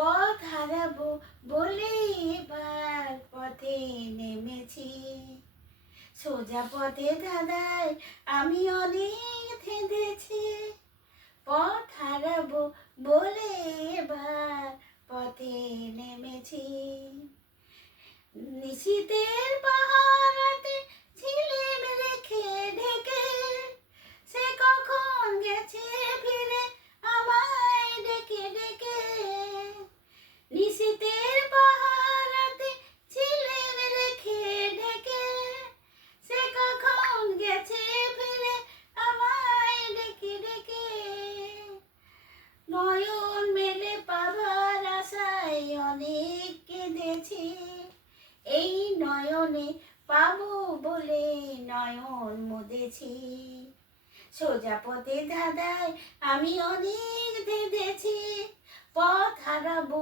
পথ হারাবো বলে এবার পথে নেমেছি। সোজা পথে ধাঁধায় আমি অনেক থেঁদেছি। পথ হারাবো বলে এবার পথে নেমেছি। নিশীথের পাহারাতে ঝিলিম রেখে ঢেকে সে কখন গেছে ফিরে আমায় ডেকে ডেকে। নিশীথের পাহারাতে ঝিলিম রেখে ঢেকে সে কখন গেছে ফিরে আমায় ডেকে ডেকে। নয়ন মেলে পাবার আশায় অনেক কেঁদেছি। এই নয়নে পাবো বলে নয়ন মুদেছি। সোজা পথে ধাঁধায় আমি অনেক থেঁদেছি। পথ হারাবো